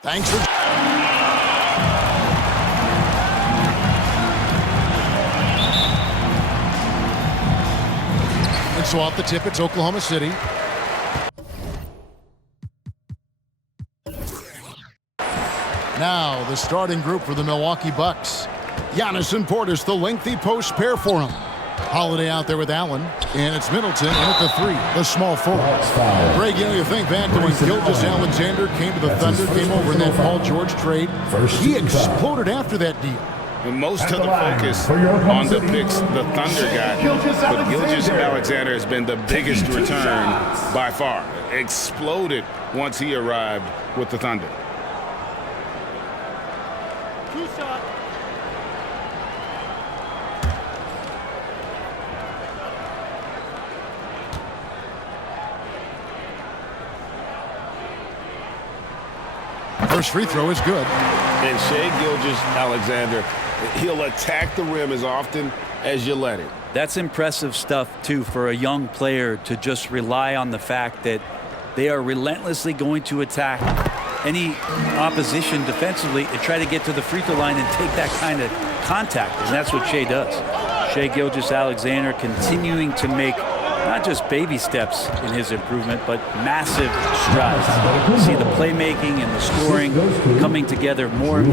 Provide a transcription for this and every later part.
Thanks for... And so off the tip, it's Oklahoma City. Now the starting group for the Milwaukee Bucks. Giannis and Portis, the lengthy post pair for him. Holiday out there with Allen, and it's Middleton in at the 3, the small forward. Greg, you think back to when Gilgeous-Alexander came to the Thunder, came over in that Paul George trade. He exploded after that deal. Most of the focus on the picks the Thunder got, but Gilgeous-Alexander has been the biggest return by far. Exploded once he arrived with the Thunder. First free throw is good. And Shai Gilgeous-Alexander, he'll attack the rim as often as you let him. That's impressive stuff, too, for a young player to just rely on the fact that they are relentlessly going to attack any opposition defensively and try to get to the free throw line and take that kind of contact. And that's what Shai does. Shai Gilgeous-Alexander continuing to make not just baby steps in his improvement, but massive strides. You see the playmaking and the scoring coming together more and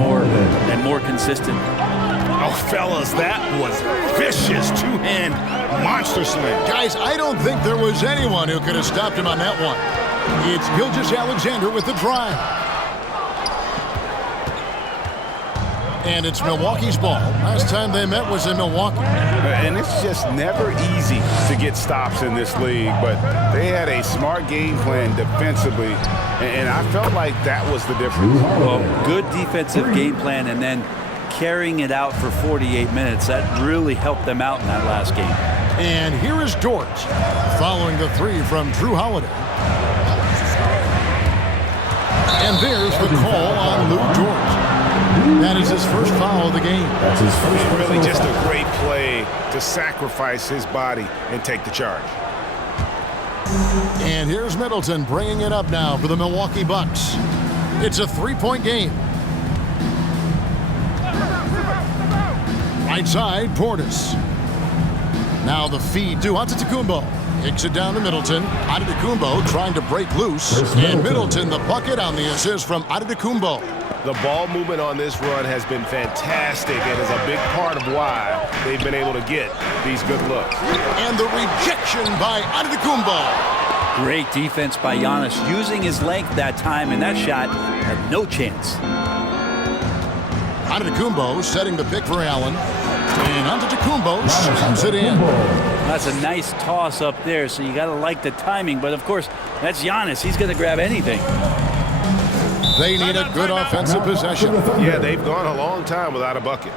more consistent. Oh, fellas, that was vicious two-hand monster slam. Guys, I don't think there was anyone who could have stopped him on that one. It's Gilgeous-Alexander with the drive. And it's Milwaukee's ball. Last time they met was in Milwaukee. And it's just never easy to get stops in this league, but they had a smart game plan defensively, and I felt like that was the difference. Well, good defensive game plan and then carrying it out for 48 minutes. That really helped them out in that last game. And here is Dort following the 3 from Drew Holiday. And there's the call on Lou Dort. That is his first foul of the game. That's his first. Really just a great play to sacrifice his body and take the charge. And here's Middleton bringing it up now for the Milwaukee Bucks. It's a 3-point game. Right side, Portis. Now the feed to Antetokounmpo. Kicks it down to Middleton. Antetokounmpo trying to break loose. And Middleton the bucket on the assist from Antetokounmpo. The ball movement on this run has been fantastic and is a big part of why they've been able to get these good looks. And the rejection by Antetokounmpo. Great defense by Giannis, using his length that time, and that shot had no chance. Antetokounmpo setting the pick for Allen. And Antetokounmpo slams it in. That's a nice toss up there, so you got to like the timing. But, of course, that's Giannis. He's going to grab anything. They need a good offensive possession. Yeah, they've gone a long time without a bucket.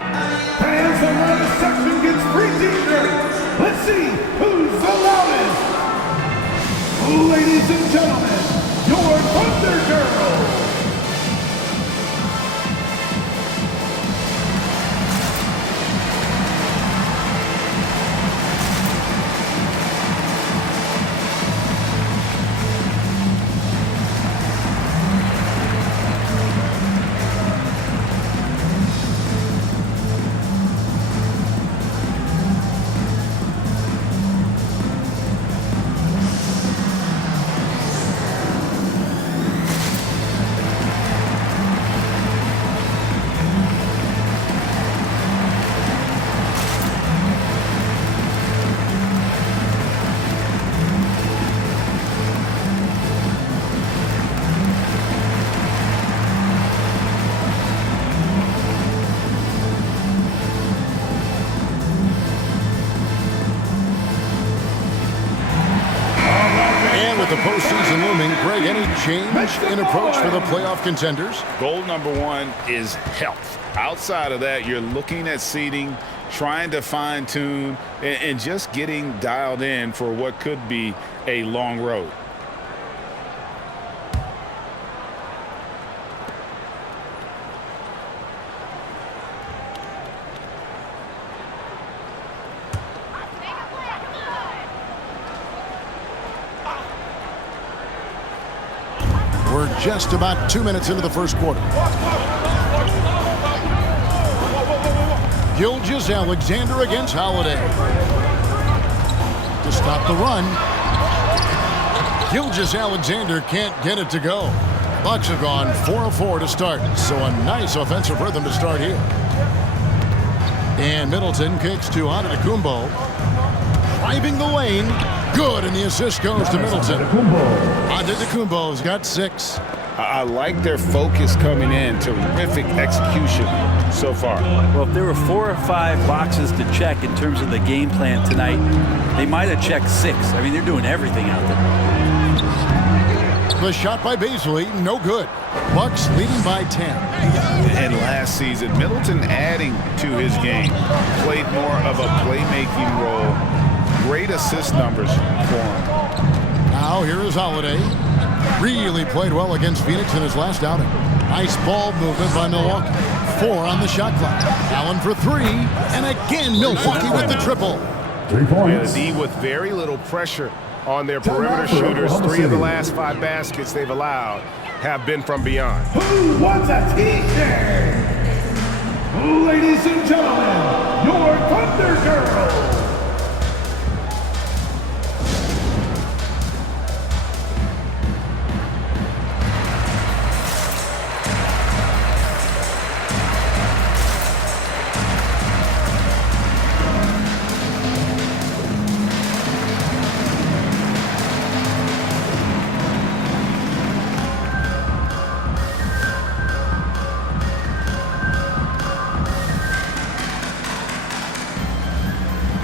As the loudest section gets freezing dirty, let's see who's the loudest. Ladies and gentlemen, your Thunder Girls. With the postseason looming, Greg, any change in approach for the playoff contenders? Goal number 1 is health. Outside of that, you're looking at seeding, trying to fine-tune, and just getting dialed in for what could be a long road. just about 2 minutes into the first quarter. Gilgeous-Alexander against Holiday. To stop the run. Gilgeous-Alexander can't get it to go. Bucks have gone 4 of 4 to start, so a nice offensive rhythm to start here. And Middleton kicks to Antetokounmpo. Driving the lane. Good, and the assist goes to Middleton. Antetokounmpo's got 6. I like their focus coming in. Terrific execution so far. Well, if there were 4 or 5 boxes to check in terms of the game plan tonight, they might have checked 6. I mean, they're doing everything out there. The shot by Beasley, no good. Bucks leading by 10. And last season, Middleton adding to his game. Played more of a playmaking role. Great assist numbers for him. Now here is Holiday. Really played well against Phoenix in his last outing. Nice ball movement by Milwaukee. 4 on the shot clock. Allen for 3. And again, Milwaukee with the triple. 3 points. The D with very little pressure on their perimeter shooters. 3 of the last 5 baskets they've allowed have been from beyond. Who wants a t-shirt? Ladies and gentlemen, your Thunder Girls.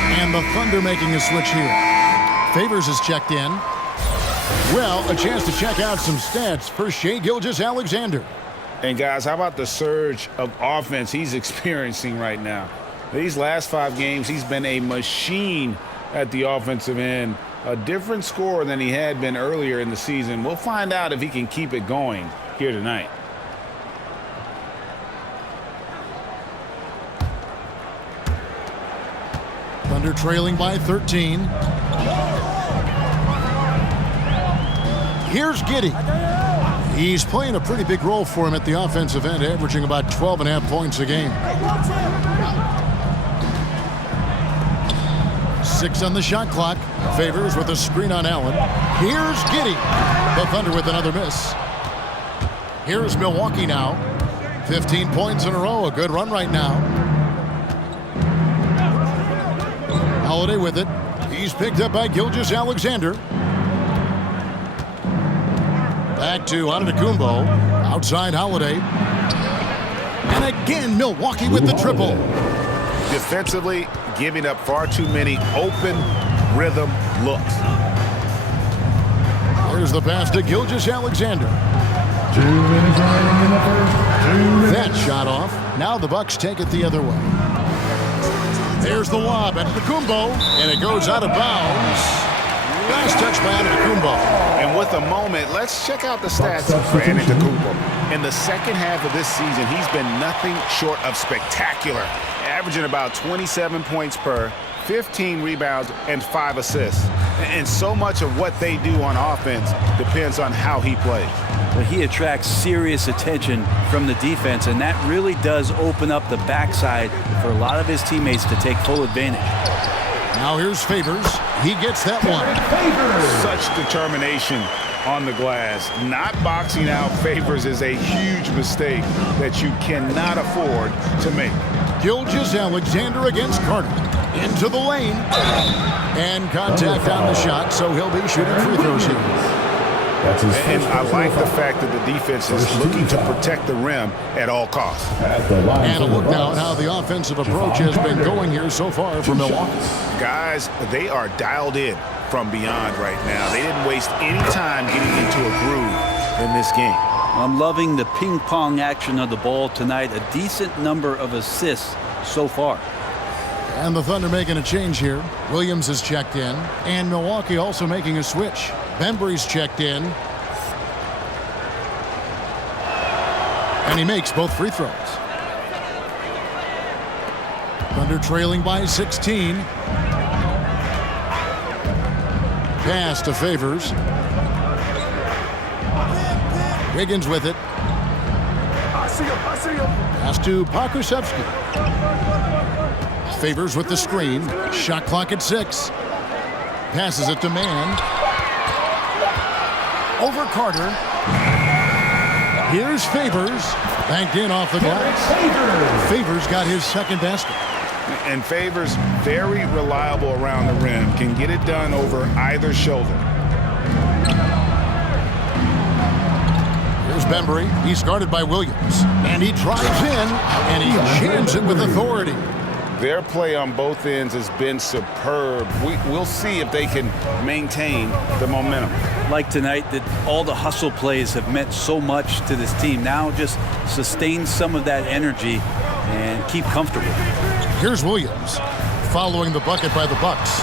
And the Thunder making a switch here. Favors is checked in. Well, a chance to check out some stats for Shai Gilgeous-Alexander. And guys, how about the surge of offense he's experiencing right now? These last 5 games, he's been a machine at the offensive end. A different scorer than he had been earlier in the season. We'll find out if he can keep it going here tonight. Thunder trailing by 13. Here's Giddey. He's playing a pretty big role for him at the offensive end, averaging about 12.5 points a game. 6 on the shot clock. Favors with a screen on Allen. Here's Giddey. The Thunder with another miss. Here's Milwaukee now. 15 points in a row. A good run right now. Holiday with it. He's picked up by Gilgeous-Alexander. Back to Antetokounmpo. Outside Holiday. And again, Milwaukee with the triple. Defensively, giving up far too many open rhythm looks. There's the pass to Gilgeous-Alexander. 2 minutes remaining in the first. 2 minutes. That shot off. Now the Bucks take it the other way. There's the lob at Antetokounmpo, and it goes out of bounds. Last touch by Antetokounmpo. And with a moment, let's check out the stats for Antetokounmpo. In the second half of this season, he's been nothing short of spectacular, averaging about 27 points per, 15 rebounds, and 5 assists. And so much of what they do on offense depends on how he plays. But he attracts serious attention from the defense, and that really does open up the backside for a lot of his teammates to take full advantage. Now here's Favors. He gets that one. Such determination on the glass. Not boxing out Favors is a huge mistake that you cannot afford to make. Gilgeous-Alexander against Carter. Into the lane. And contact on the shot, so he'll be shooting free throws here. And I like the fact that the defense is looking to protect the rim at all costs. And a look now at how the offensive approach has been going here so far for Milwaukee. Guys, they are dialed in from beyond right now. They didn't waste any time getting into a groove in this game. I'm loving the ping pong action of the ball tonight. A decent number of assists so far. And the Thunder making a change here. Williams is checked in. And Milwaukee also making a switch. Bembry's checked in. And he makes both free throws. Thunder trailing by 16. Pass to Favors. Wiggins with it. Pass to Pokusevski. Favors with the screen. Shot clock at 6. Passes it to Mann. Over Carter. Here's Favors. Banked in off the glass. Favors got his second basket. And Favors, very reliable around the rim. Can get it done over either shoulder. Here's Bembry. He's guarded by Williams. And he drives in, and he jams it with authority. Their play on both ends has been superb. We'll see if they can maintain the momentum. Like tonight, that all the hustle plays have meant so much to this team. Now just sustain some of that energy and keep comfortable. Here's Williams following the bucket by the Bucks.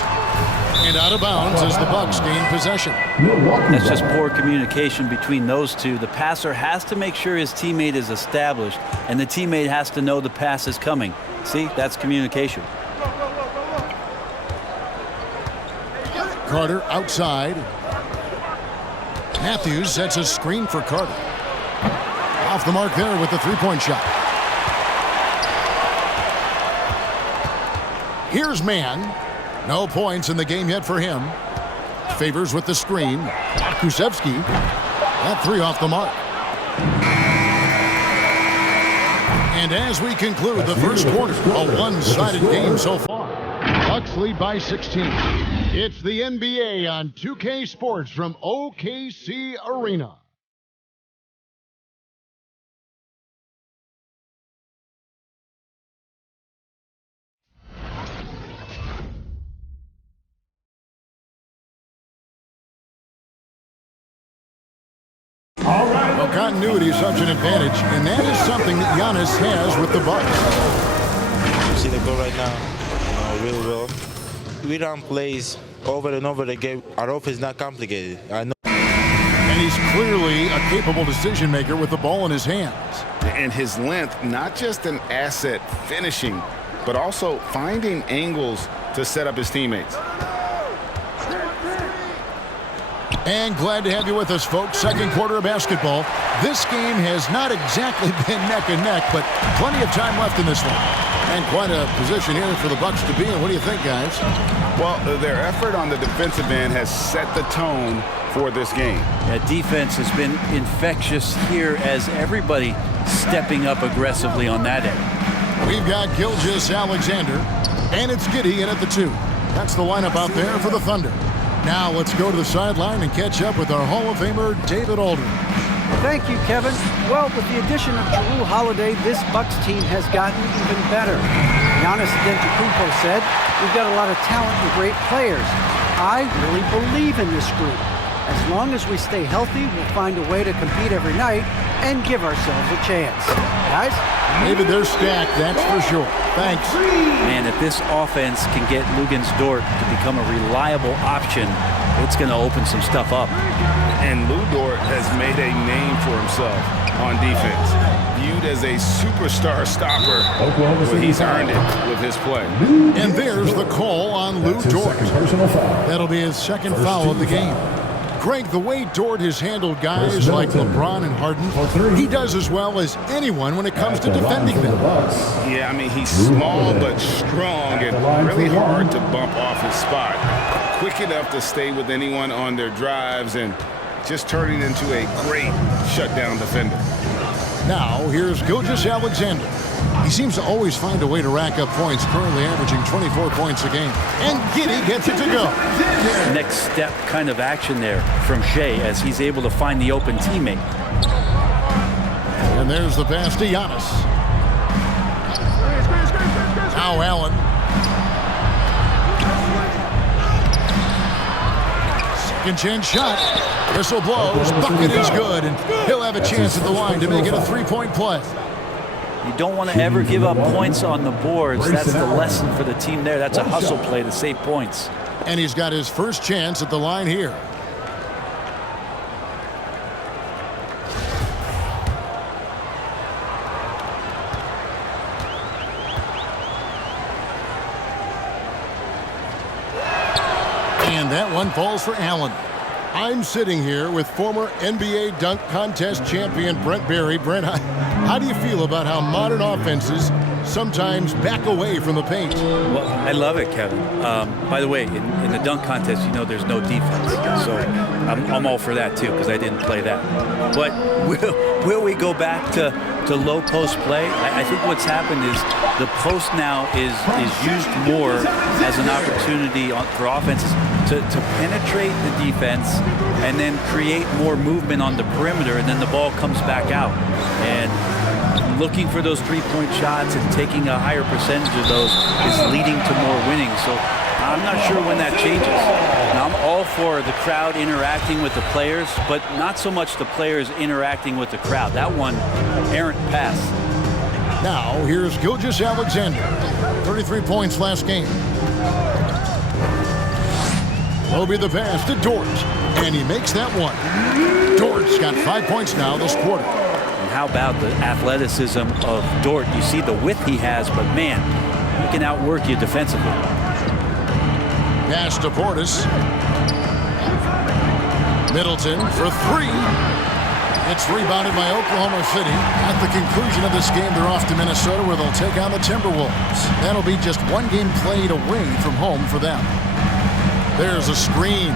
And out of bounds as the Bucks gain possession. That's just poor communication between those two. The passer has to make sure his teammate is established, and the teammate has to know the pass is coming. See, that's communication. Carter outside. Matthews sets a screen for Carter. Off the mark there with the three-point shot. Here's Mann. No points in the game yet for him. Favors with the screen. Kusevski. That three off the mark. And as we conclude the first quarter, a one-sided game so far. Bucks lead by 16. It's the NBA on 2K Sports from OKC Arena. Well, continuity is such an advantage, and that is something that Giannis has with the Bucks. You see the goal right now, really well. We run plays over and over again. Our offense is not complicated. I know. And he's clearly a capable decision maker with the ball in his hands. And his length, not just an asset finishing, but also finding angles to set up his teammates. And glad to have you with us, folks. Second quarter of basketball. This game has not exactly been neck and neck, but plenty of time left in this one. And quite a position here for the Bucks to be in. What do you think, guys? Well, their effort on the defensive end has set the tone for this game. That defense has been infectious here as everybody stepping up aggressively on that end. We've got Gilgeous-Alexander, and it's Giddey in at the 2. That's the lineup out there for the Thunder. Now let's go to the sideline and catch up with our Hall of Famer, David Aldridge. Thank you, Kevin. Well, with the addition of Jrue Holiday, this Bucks team has gotten even better. Giannis Antetokounmpo said, "We've got a lot of talent and great players. I really believe in this group. As long as we stay healthy, we'll find a way to compete every night and give ourselves a chance." Guys? David, they're stacked, that's for sure. Thanks. Man, if this offense can get Luguentz Dort to become a reliable option, it's going to open some stuff up. And Lu Dort has made a name for himself on defense. Viewed as a superstar stopper, but he's earned it with his play. And there's the call on Lu Dort. That'll be his second foul of the game. Greg, the way Dort has handled guys like LeBron and Harden, he does as well as anyone when it comes to defending them. Yeah, I mean, he's small but strong and really hard to bump off his spot. Quick enough to stay with anyone on their drives and just turning into a great shutdown defender. Now, here's Gilgeous-Alexander. He seems to always find a way to rack up points, currently averaging 24 points a game. And Giddey gets it to go. Next step kind of action there from Shea as he's able to find the open teammate. And there's the pass to Giannis. Now Allen. Second chance shot. Whistle blows. Bucket is good. And he'll have a chance at the line to make it a three-point play. You don't want to ever give up points on the boards. That's the lesson for the team there. That's a hustle play to save points. And he's got his first chance at the line here. And that one falls for Allen. I'm sitting here with former NBA dunk contest champion Brent Barry. Brent, how do you feel about how modern offenses sometimes back away from the paint? Well, I love it, Kevin. By the way, in the dunk contest, you know there's no defense. So I'm all for that, too, because I didn't play that. But will we go back to low post play? I think what's happened is the post now is used more as an opportunity for offenses to penetrate the defense and then create more movement on the perimeter, and then the ball comes back out. And looking for those three-point shots and taking a higher percentage of those is leading to more winning. So I'm not sure when that changes. Now, I'm all for the crowd interacting with the players, but not so much the players interacting with the crowd. That one, errant pass. Now, here's Gilgeous-Alexander. 33 points last game. Roby the pass to Dort, and he makes that one. Dort's got 5 points now this quarter. And how about the athleticism of Dort? You see the width he has, but man, he can outwork you defensively. Pass to Portis. Middleton for three. It's rebounded by Oklahoma City. At the conclusion of this game, they're off to Minnesota, where they'll take on the Timberwolves. That'll be just one game played away from home for them. There's a screen.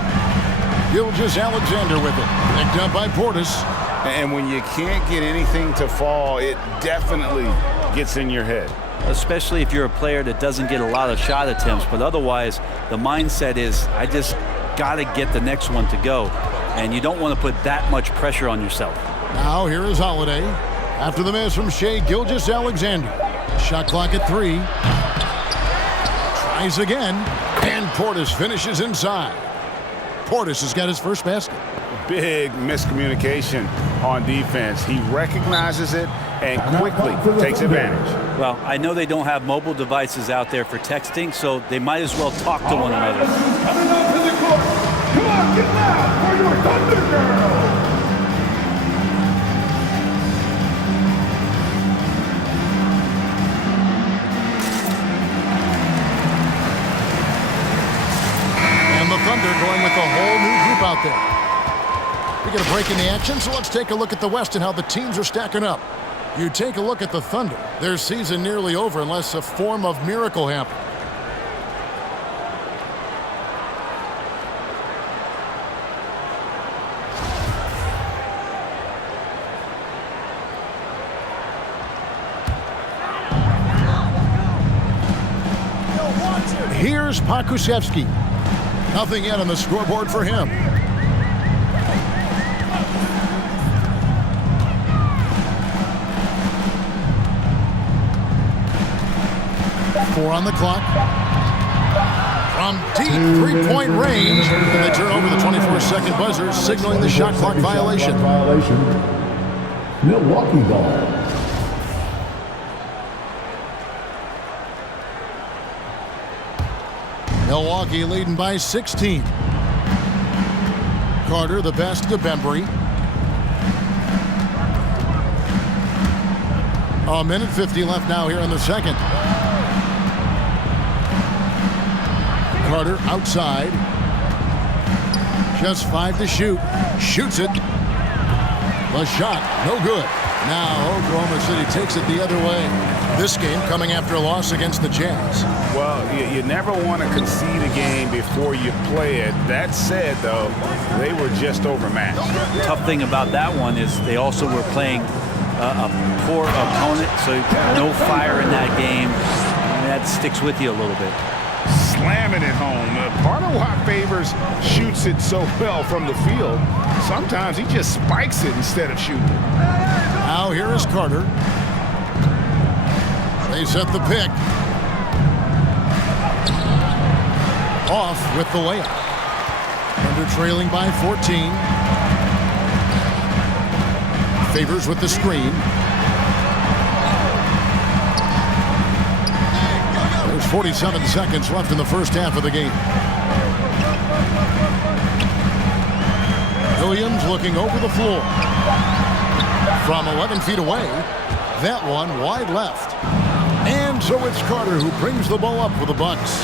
Gilgeous-Alexander with it. Picked up by Portis. And when you can't get anything to fall, it definitely gets in your head. Especially if you're a player that doesn't get a lot of shot attempts. But otherwise, the mindset is, I just got to get the next one to go. And you don't want to put that much pressure on yourself. Now here is Holiday. After the miss from Shai Gilgeous-Alexander. Shot clock at 3. Tries again. And Portis finishes inside. Portis has got his first basket. Big miscommunication on defense. He recognizes it and quickly takes advantage. Well, I know they don't have mobile devices out there for texting, so they might as well talk to one another. Coming up to the court. Come on, get loud for your Thunder Girls. And the Thunder going with a whole new group out there. We get a break in the action, so let's take a look at the West and how the teams are stacking up. You take a look at the Thunder. Their season nearly over unless a form of miracle happens. Here's Pokusevski. Nothing yet on the scoreboard for him. Four on the clock. From deep three-point range. And they turn over the 24-second buzzer, signaling the shot clock violation. Milwaukee ball. Milwaukee leading by 16. Carter the best to Bembry. A minute 50 left now here in the second. Carter outside. Just 5 to shoot. Shoots it. The shot, no good. Now Oklahoma City takes it the other way. This game coming after a loss against the Jazz. Well, you never want to concede a game before you play it. That said, though, they were just overmatched. Tough thing about that one is they also were playing a poor opponent, so no fire in that game. That sticks with you a little bit. Slamming it home. Part of why Favors shoots it so well from the field. Sometimes he just spikes it instead of shooting it. Now here is Carter. They set the pick. Off with the layup. Under trailing by 14. Favors with the screen. There's 47 seconds left in the first half of the game. Williams looking over the floor. From 11 feet away, that one wide left. And so it's Carter who brings the ball up for the Bucks.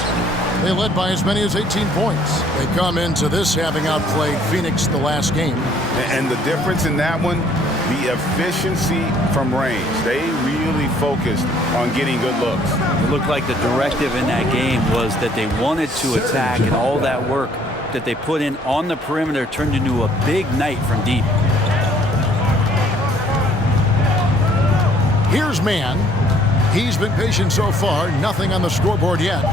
They led by as many as 18 points. They come into this having outplayed Phoenix the last game. And the difference in that one, the efficiency from range. They really focused on getting good looks. It looked like the directive in that game was that they wanted to attack, and all that work that they put in on the perimeter turned into a big night from deep. Here's Mann. He's been patient so far. Nothing on the scoreboard yet.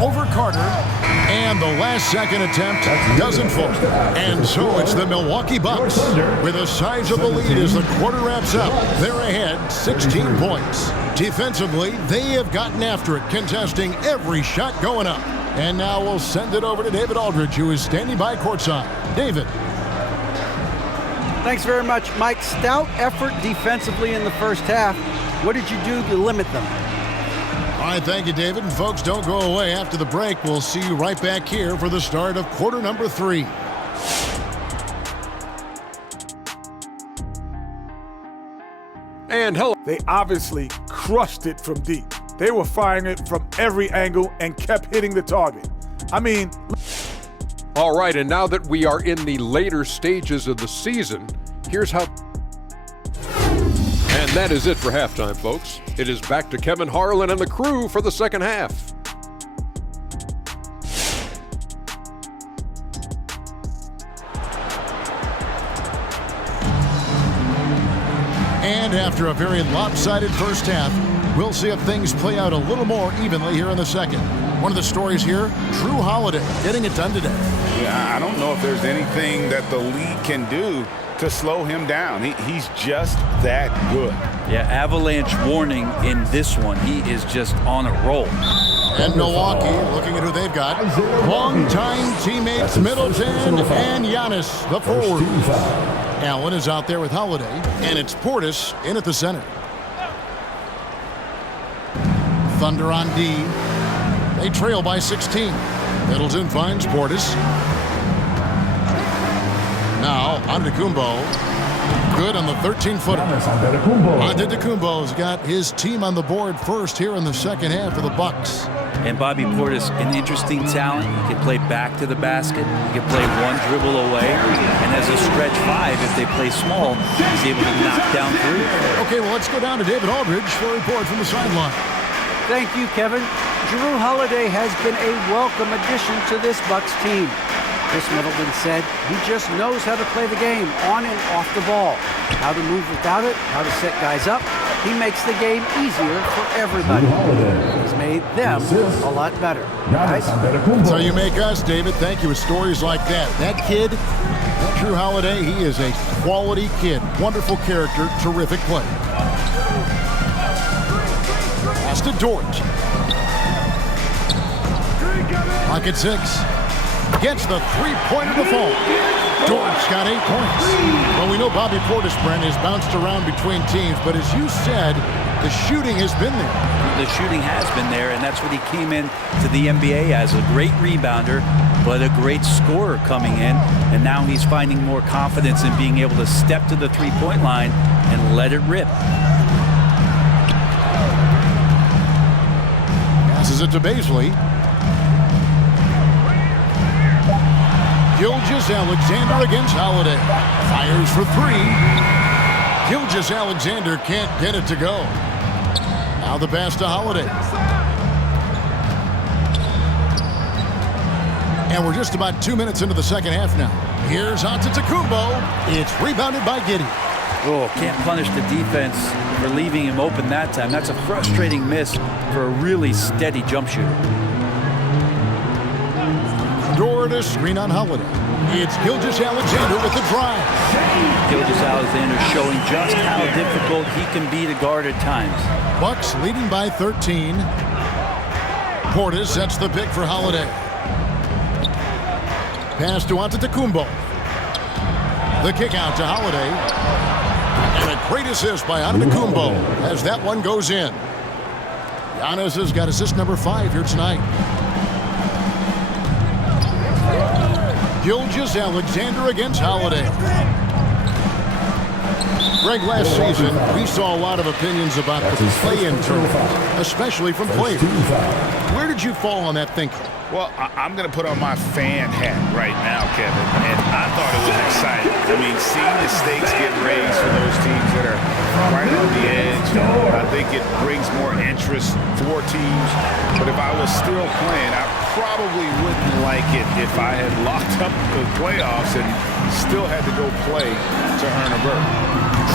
Over Carter. And the last-second attempt doesn't fall. And so it's the Milwaukee Bucks with a sizable lead as the quarter wraps up. They're ahead 16 points. Defensively, they have gotten after it, contesting every shot going up. And now we'll send it over to David Aldridge, who is standing by courtside. David. Thanks very much, Mike. Stout effort defensively in the first half. What did you do to limit them? All right, thank you, David. And folks, don't go away. After the break, we'll see you right back here for the start of quarter number 3. And hello. They obviously crushed it from deep. They were firing it from every angle and kept hitting the target. I mean... All right, and now that we are in the later stages of the season, here's how... And that is it for halftime, folks. It is back to Kevin Harlan and the crew for the second half. And after a very lopsided first half, we'll see if things play out a little more evenly here in the second. One of the stories here, Jrue Holiday getting it done today. Yeah, I don't know if there's anything that the league can do to slow him down. He's just that good. Yeah, avalanche warning in this one. He is just on a roll. And Milwaukee, looking at who they've got, longtime teammates Middleton and Giannis, the forward. Allen is out there with Holiday, and it's Portis in at the center. Thunder on D. They trail by 16. Middleton finds Portis. Now, Antetokounmpo. Good on the 13-footer. Antetokounmpo's got his team on the board first here in the second half of the Bucks. And Bobby Portis, an interesting talent. He can play back to the basket. He can play one dribble away. And as a stretch 5, if they play small, he's able to knock down 3. Okay, well, let's go down to David Aldridge for a report from the sideline. Thank you, Kevin. Jrue Holiday has been a welcome addition to this Bucks team. Chris Middleton said he just knows how to play the game on and off the ball, how to move without it, how to set guys up. He makes the game easier for everybody. He's made them a lot better. Guys? So you make us, David. Thank you with stories like that. That kid, that Jrue Holiday, he is a quality kid. Wonderful character, terrific play. Pass to George. Clock at 6. Gets the three-pointer to fall. George got 8 points. Well, we know Bobby Portis, Brent, has bounced around between teams, but as you said, the shooting has been there. The shooting has been there, and that's what he came in to the NBA as, a great rebounder, but a great scorer coming in, and now he's finding more confidence in being able to step to the three-point line and let it rip. Passes it to Bazley. Gilgeous-Alexander against Holiday. Fires for 3. Gilgeous-Alexander can't get it to go. Now the pass to Holiday. And we're just about 2 minutes into the second half now. Here's Antetokounmpo. It's rebounded by Giddey. Oh, can't punish the defense for leaving him open that time. That's a frustrating miss for a really steady jump shooter. Door to screen on Holiday. It's Gilgeous-Alexander with the drive. Gilgeous-Alexander showing just how difficult he can be to guard at times. Bucks leading by 13. Portis sets the pick for Holiday. Pass to Antetokounmpo. The kick out to Holiday. And a great assist by Antetokounmpo as that one goes in. Giannis has got assist number 5 here tonight. Gilgeous-Alexander against Holiday. Greg, last season, we saw a lot of opinions about the play-in tournament, especially from players. Where did you fall on that thinking? Well, I'm going to put on my fan hat right now, Kevin, and I thought it was exciting. I mean, seeing the stakes get raised for those teams that are right on the edge, I think it brings more interest for teams. But if I was still playing, I probably wouldn't like it if I had locked up the playoffs and still had to go play to earn a berth.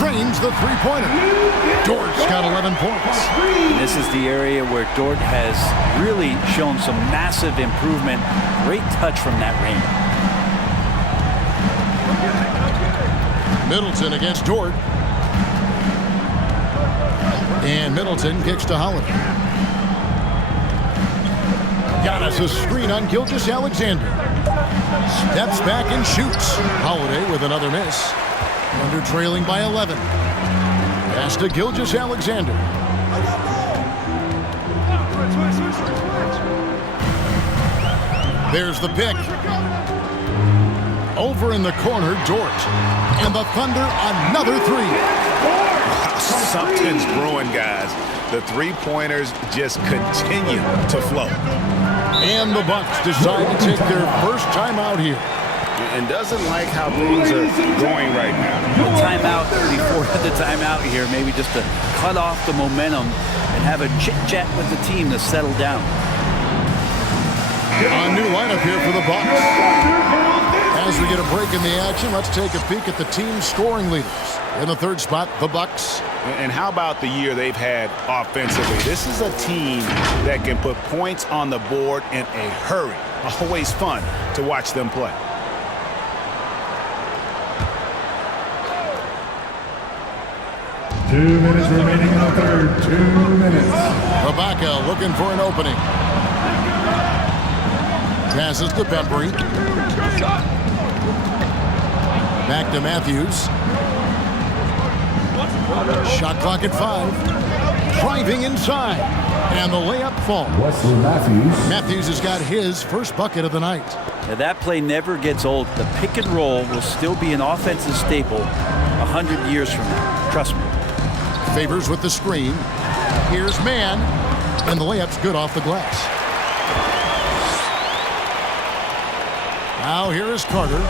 Drains the three-pointer. Dort's got 11 points. And this is the area where Dort has really shown some massive improvement. Great touch from that range. Middleton against Dort. And Middleton kicks to Holiday. Giannis a screen on Gilgeous-Alexander. Steps back and shoots. Holiday with another miss. Under trailing by 11. Pass to Gilgeous-Alexander. There's the pick. Over in the corner, Dort. And the Thunder another three. Something's brewing, guys. The three-pointers just continue to flow. And the Bucks decide to take their first time out here. And doesn't like how things are going right now. A timeout before the timeout here, maybe just to cut off the momentum and have a chit-chat with the team to settle down. A new lineup here for the Bucks. As we get a break in the action, let's take a peek at the team's scoring leaders. In the third spot, the Bucks. And how about the year they've had offensively? This is a team that can put points on the board in a hurry. Always fun to watch them play. Two minutes remaining in the third. 2 minutes. Ibaka looking for an opening. Passes to Bembry. Back to Matthews. Shot clock at 5. Driving inside. And the layup falls. Wesley Matthews. Matthews has got his first bucket of the night. Now that play never gets old. The pick and roll will still be an offensive staple 100 years from now. Trust me. Favors with the screen. Here's Mann. And the layup's good off the glass. Now here is Carter.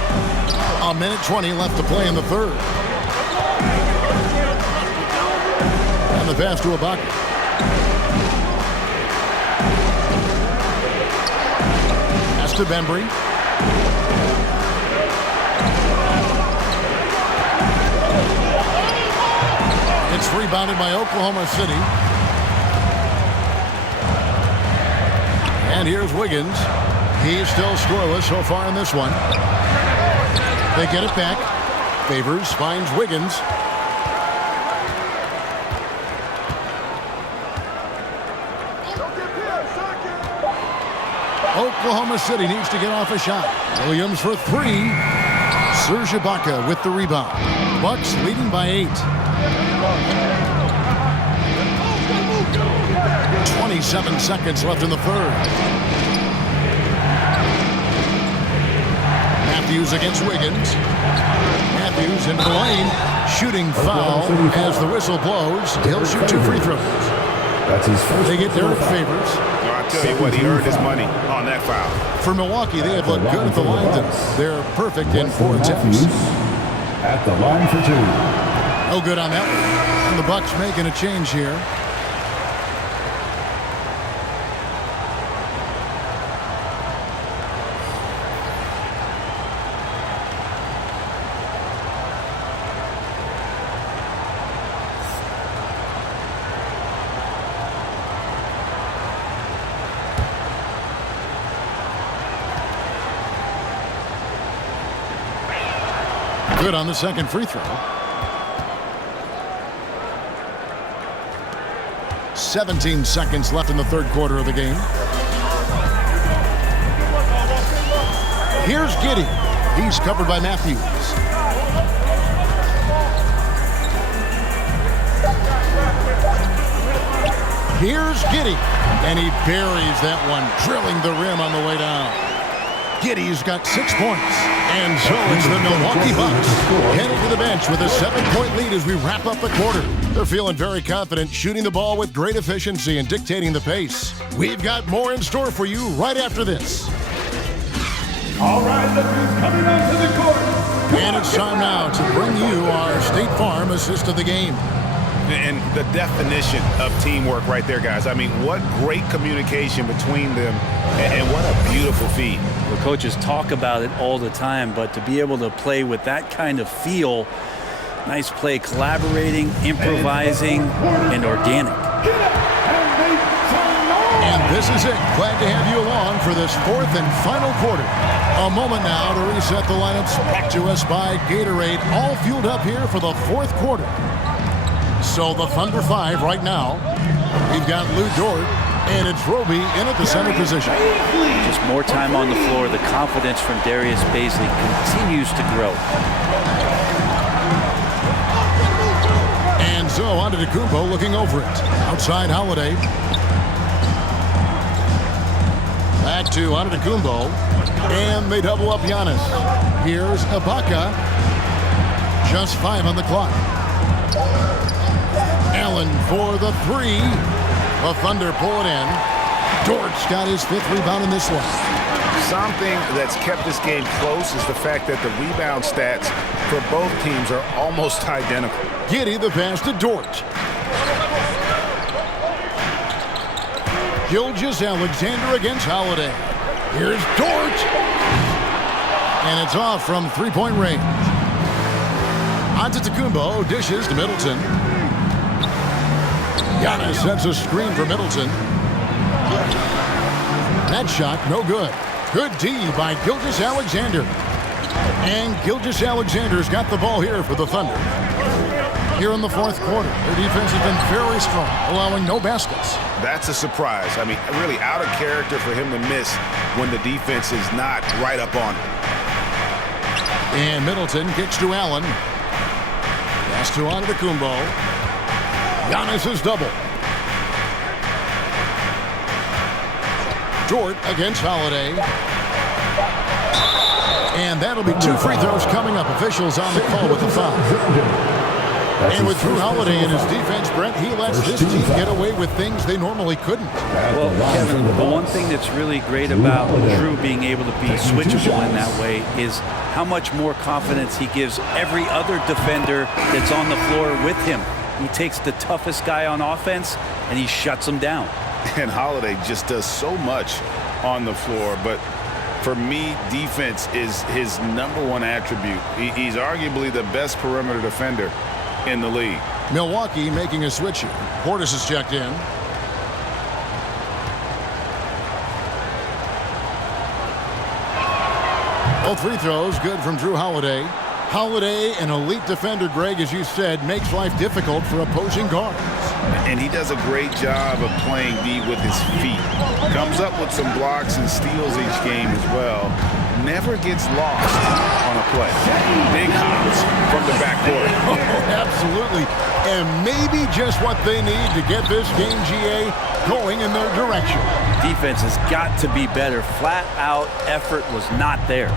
1:20 left to play in the third. And the pass to Ibaka. Pass to Bembry. It's rebounded by Oklahoma City. And here's Wiggins. He's still scoreless so far in this one. They get it back. Favors finds Wiggins. Oklahoma City needs to get off a shot. Williams for 3. Serge Ibaka with the rebound. Bucks leading by 8. 27 seconds left in the third. Matthews against Wiggins. Matthews into the lane. Shooting foul as the whistle blows. He'll shoot 2 free throws. That's his first. They get Derek Favors. I tell you what, he earned his money on that foul. For Milwaukee, they have looked good at the line. They're perfect in 4 attempts. At the line for 2. No good on that one. And the Bucks making a change here. Good on the second free throw. 17 seconds left in the third quarter of the game. Here's Giddey. He's covered by Matthews. Here's Giddey. And he buries that one, drilling the rim on the way down. Giddey's got 6 points. And so it's the Milwaukee Bucks heading to the bench with a 7-point lead as we wrap up the quarter. They're feeling very confident, shooting the ball with great efficiency and dictating the pace. We've got more in store for you right after this. All right, look who's coming onto the court. And it's time now to bring you our State Farm assist of the game. And the definition of teamwork right there, guys. I mean, what great communication between them, and what a beautiful feat. The coaches talk about it all the time, but to be able to play with that kind of feel, nice play, collaborating, improvising, and organic. And this is it. Glad to have you along for this fourth and final quarter. A moment now to reset the lineups, brought to us by Gatorade, all fueled up here for the fourth quarter. So the Thunder 5 right now. We've got Lou Dort, and it's Roby in at the center position. Just more time on the floor. The confidence from Darius Bazley continues to grow. And so Antetokounmpo looking over it. Outside Holiday. Back to Antetokounmpo. And they double up Giannis. Here's Ibaka. Just 5 on the clock. Allen for the 3. The Thunder pull it in. Dort's got his 5th rebound in this one. Something that's kept this game close is the fact that the rebound stats for both teams are almost identical. Giddey the pass to Dort. Gilgeous-Alexander against Holiday. Here's Dort. And it's off from 3-point range. Antetokounmpo dishes to Middleton. Giannis sends a screen for Middleton. That shot, no good. Good D by Gilgeous-Alexander. And Gilgeous-Alexander's got the ball here for the Thunder. Here in the fourth quarter, their defense has been very strong, allowing no baskets. That's a surprise. I mean, really out of character for him to miss when the defense is not right up on him. And Middleton kicks to Allen. Pass to Antetokounmpo. Giannis is double. Dort against Holiday. And that'll be 2 free throws coming up. Officials on the call with the foul. And with Drew Holiday in his defense, Brent, he lets this team get away with things they normally couldn't. Well, Kevin, the one thing that's really great about Drew being able to be switchable in that way is how much more confidence he gives every other defender that's on the floor with him. He takes the toughest guy on offense, and he shuts him down. And Holiday just does so much on the floor, but for me, defense is his #1 attribute. He's arguably the best perimeter defender in the league. Milwaukee making a switch here. Portis is checked in. Both free throws good from Drew Holiday. Holiday, an elite defender, Greg, as you said, makes life difficult for opposing guards. And he does a great job of playing D with his feet. Comes up with some blocks and steals each game as well. Never gets lost on a play. Big hops from the backcourt. Oh, absolutely. And maybe just what they need to get this game, GA, going in their direction. Defense has got to be better. Flat out effort was not there.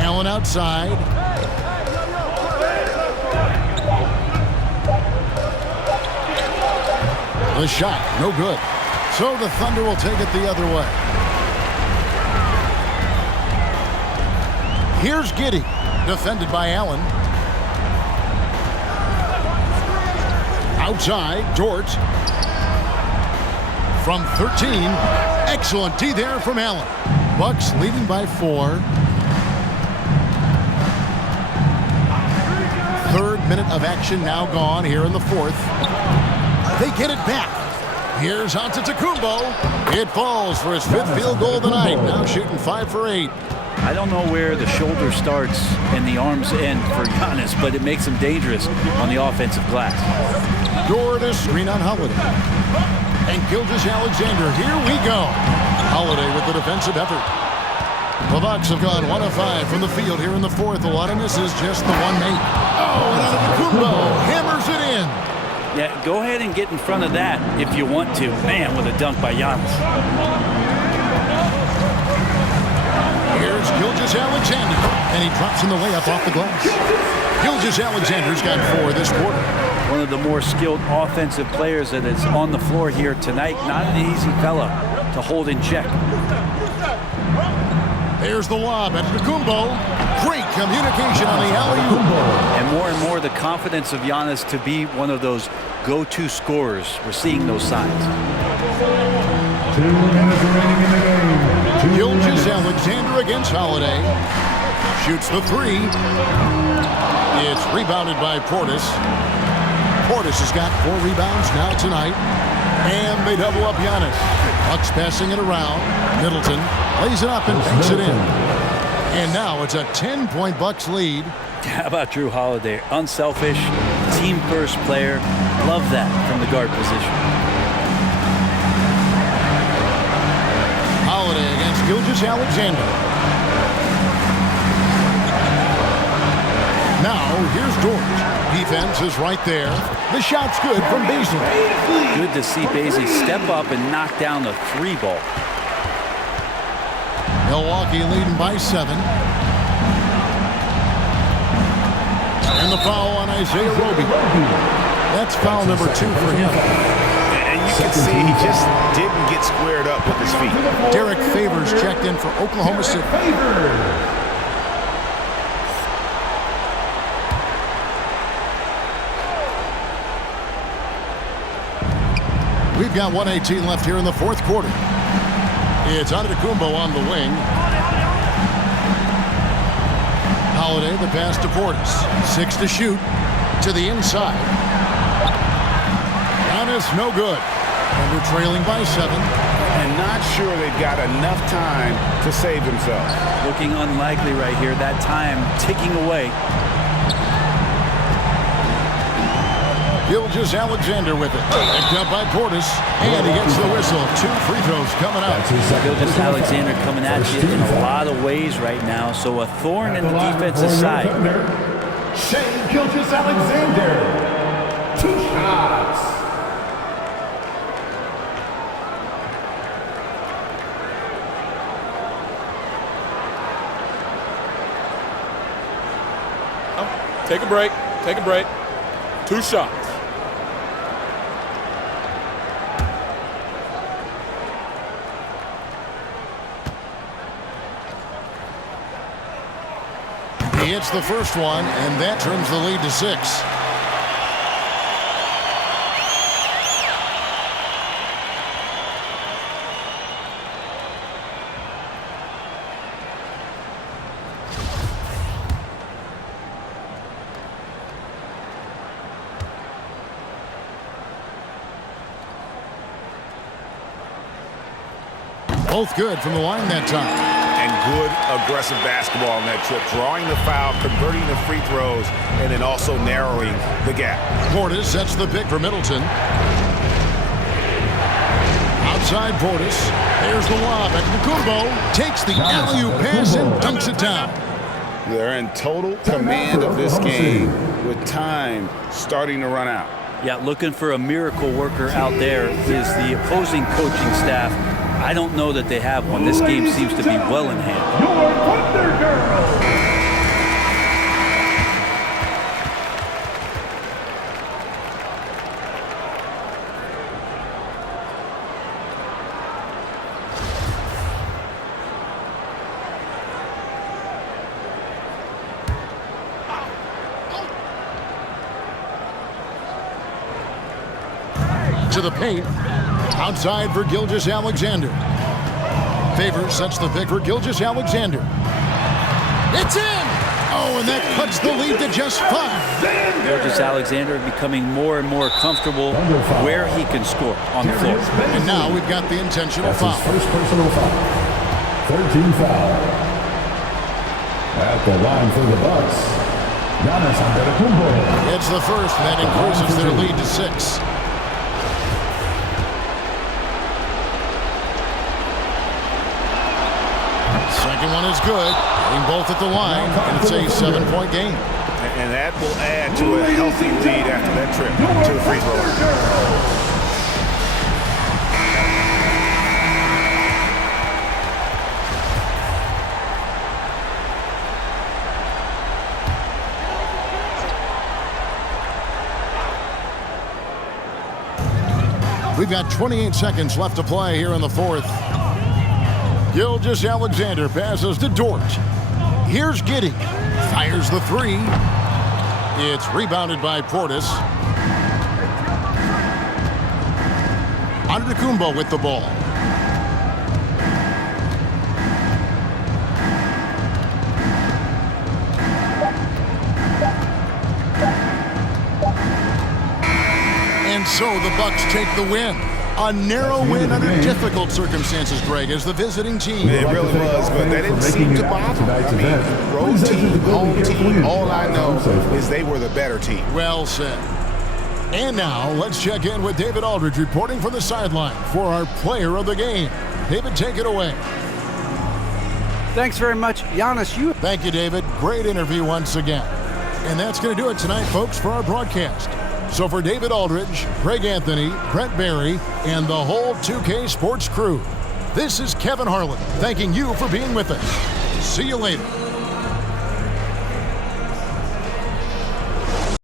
Allen outside. The shot, no good. So the Thunder will take it the other way. Here's Giddey, defended by Allen. Outside, Dort. From 13, excellent D there from Allen. Bucks leading by 4. Third minute of action now gone here in the fourth. They get it back. Here's Antetokounmpo. It falls for his 5th field goal of the night. Now shooting 5 for 8. I don't know where the shoulder starts and the arms end for Giannis, but it makes him dangerous on the offensive glass. Dort is screen on Holiday. And Gilgeous-Alexander, here we go. Holiday with the defensive effort. The Bucks have gone 1 of 5 from the field here in the fourth. A lot of misses, just the one made. Oh, and Antetokounmpo hammers it in. Yeah, go ahead and get in front of that if you want to. Man, with a dunk by Giannis. Here's Gilgeous-Alexander, and he drops in the layup off the glass. Gilgeous-Alexander's got 4 this quarter. One of the more skilled offensive players that is on the floor here tonight. Not an easy fella to hold in check. There's the lob at Antetokounmpo. Great communication on the alley-oop. And more the confidence of Giannis to be one of those go-to scorers. We're seeing those signs. 2 minutes remaining in the game. Gilgeous-Alexander against Holiday. Shoots the 3. It's rebounded by Portis. Portis has got 4 rebounds now tonight. And they double up Giannis. Bucks passing it around. Middleton lays it up and banks it in. And now it's a 10-point Bucks lead. How about Jrue Holiday? Unselfish, team-first player. Love that from the guard position. Holiday against Gilgeous-Alexander. Now here's George. Defense is right there. The shot's good from Bazley. Good to see Bazley step up and knock down the 3 ball. Milwaukee leading by 7. And the foul on Isaiah Roby. That's foul number 2 for him. And you can see he just didn't get squared up with his feet. Derek Favors checked in for Oklahoma City. We've got 1:18 left here in the 4th quarter. It's Antetokounmpo on the wing. Holiday, the pass to Portis. 6 to shoot. To the inside. Giannis, no good. And we're trailing by 7. And not sure they've got enough time to save themselves. Looking unlikely right here. That time ticking away. Gilgeous-Alexander with it. Picked up by Portis. And he gets the whistle. 2 free throws coming up. Gilgeous-Alexander coming at you in a lot of ways right now. So a thorn in the defensive side. Shai Gilgeous-Alexander. 2 shots. Take a break. Take a break. 2 shots. He hits the first one, and that turns the lead to 6. Both good from the line that time. And good aggressive basketball on that trip. Drawing the foul, converting the free throws, and then also narrowing the gap. Portis sets the pick for Middleton. Outside Portis. There's the lob. Antetokounmpo takes the alley-oop pass and dunks it down. They're in total command of this game with time starting to run out. Yeah, looking for a miracle worker out there is the opposing coaching staff. I don't know that they have one. This game seems to be well in hand. Your Thunder Girls. To the paint. Outside for Gilgeous-Alexander. Favors sets the pick for Gilgeous-Alexander. It's in! Oh, and that cuts the lead to just 5. Gilgeous-Alexander becoming more and more comfortable where he can score on the floor. And now we've got the intentional That's foul. his first personal foul. 13 foul. At the line for the Bucks, Giannis Antetokounmpo. It's the first, and that increases their lead to 6. Second one is good. Getting both at the line, and it's a 7-point game. And that will add to a healthy lead after that trip to the free throw line. We've got 28 seconds left to play here in the fourth. Gilgeous-Alexander passes to Dort. Here's Giddey. Fires the three. It's rebounded by Portis. Antetokounmpo with the ball. And so the Bucks take the win. A narrow win under difficult circumstances, Greg, as the visiting team. It really was, but that didn't seem to bother. I mean, road team, home team, all I know is they were the better team. Well said. And now let's check in with David Aldridge reporting from the sideline for our player of the game. David, take it away. Thanks very much, Giannis. Thank you, David. Great interview once again. And that's going to do it tonight, folks, for our broadcast. So for David Aldridge, Greg Anthony, Brent Barry, and the whole 2K Sports crew, this is Kevin Harlan thanking you for being with us. See you later.